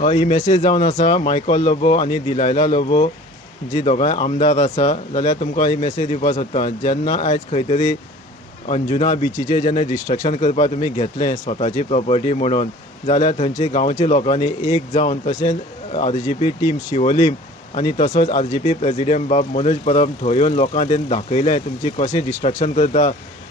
ही मेसेज जावन आसा मायकल लोबो आनी दिलायला लोबो जी दोगांय आमदार आसा जाल्यार तुमकां ही मेसेज दिवपाक सोदता। जेन्ना आयज खंय तरी अंजुना बिचीचेर जेन्ना डिस्ट्रक्शन करपाक तुमी घेतलें स्वताची प्रॉपर्टी म्हणून, जाल्यार थंयचे गांवच्या लोकांनी एक जावन तशेंच RGP टीम शिवोलीम आनी तसोच RGP प्रेसिडेंट बाब मनोज परब थंय येवन लोकांक तेणी दाखयलें तुमची कशें डिस्ट्रक्शन करता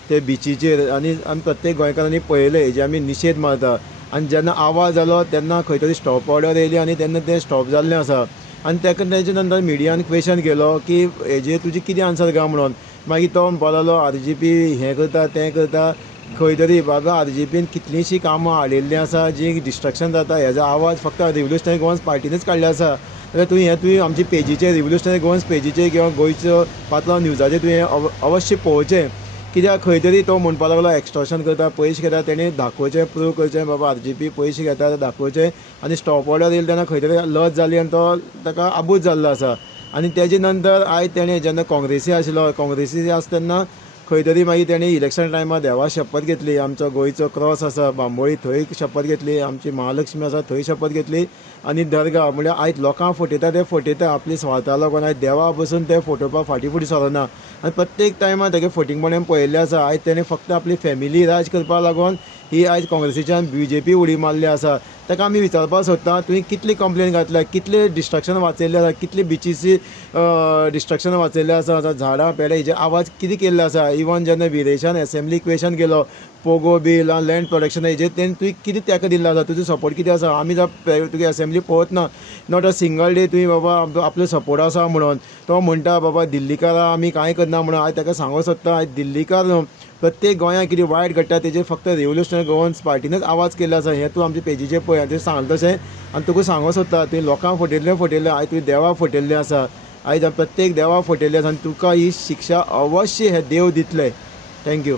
ते बिचीचेर आनी प्रत्येक गोंयकारांनी पळयलें हेजे आमी निशेध मारता। आनी जेन्ना आवाज जालो तेन्ना खंय तरी स्टॉप ऑर्डर येयली आनी तेन्ना तें स्टॉप जाल्लें आसा। आनी तेजे नंतर मिडियान क्वेश्चन केलो की हेजेर तुजी कितें आन्सर काय म्हणून। मागीर तो म्हणपाक लागलो RGP हें करता तें करता। खंय तरी बाबा RGPन कितलींशीं कामां हाडिल्लीं आसा जी डिस्ट्रक्शन जाता हेजो आवाज फक्त रिव्होल्युशनरी गोवन्स पार्टीनूच काडले आसा। जाल्यार तुवें आमची पेजीचेर रिव्होल्युशनरी गोवन्स पेजीचेर किंवा गोंयचो पातळ न्यूजाचेर तुवें अवश्य पळोवचें। कित्याक खंय तरी तो म्हणपाक लागलो एक्सटॉर्शन करता पयशे घेता तेणी दाखोवचें प्रूव करचें बाबा RGP पयशे घेता तें दाखोवचें। आनी स्टॉप ऑर्डर येयली तेन्ना खंय तरी लज जाली आनी तो ताका आबूज जाल्लो आसा। आनी तेजे नंतर आयज तेणें जेन्ना काँग्रेसी आशिल्लो काँग्रेसी आसा तेन्ना खंय तरी मागीर तेणी इलेक्शन टायमार देवा शपथ घेतली। आमचो गोंयचो क्रॉस आसा बांबोळी थंय शपथ घेतली, आमची महालक्ष्मी आसा थंय शपथ घेतली आनी दर्गा म्हणल्यार आयज लोकांक फटयता ते फटयता आपली स्वार्था लागून। आयज देवा बसून ते फटोवपाक फाटीं फुडें सरना आनी प्रत्येक टायमार तेगे फटींगपणान पळयल्लें आसा। आयज तेणें फक्त आपली फॅमिली राज करपाक लागून ही आयज काँग्रेसीच्यान BJP उडी मारली आसा। ताका आमी विचारपाक सोदता तुवें कितली कंप्लेन घातल्या, कितले डिस्ट्रक्शन वाचयल्लें आसा, कितली बिचीची डिस्ट्रक्शन वाचयल्लें आसा, झाडां पेडां हेजे आवाज कितें केल्ले आसा। इवन जेन्ना विरेशान एसेंब्ली क्वेश्चन केलो पोगो बील आनी लँड प्रोटेक्शन हेजेर तेणें तुवें कितें ताका दिल्लो आसा, तुजो सपोर्ट कितें आसा। आमी तुगे एसेंब्ली पळोवच ना, नॉट अ सिंगल डे तुवें बाबा आपलो सपोर्ट आसा म्हणून। तो म्हणटा बाबा दिल्लीकारां आमी कांय करना म्हणून। आयज ताका सांगूंक सोदता आयज दिल्लीकार न्हू प्रत्येक गोंयांत कितें वायट घडटा तेजेर फक्त रिव्होल्युशनरी गोवन्स पार्टीनूच आवाज केल्लो आसा। हें तूं आमच्या पेजीचेर पळय आनी तें सांगलें तशें। आनी तुका सांगूंक सोदता तुवें लोकांक फटयल्लें आयज तुवें देवा फटयल्लें आसा। आयज प्रत्येक देवा फटयल्लें आसा आनी तुका ही शिक्षा अवश्य हे देव दितले। थँक्यू।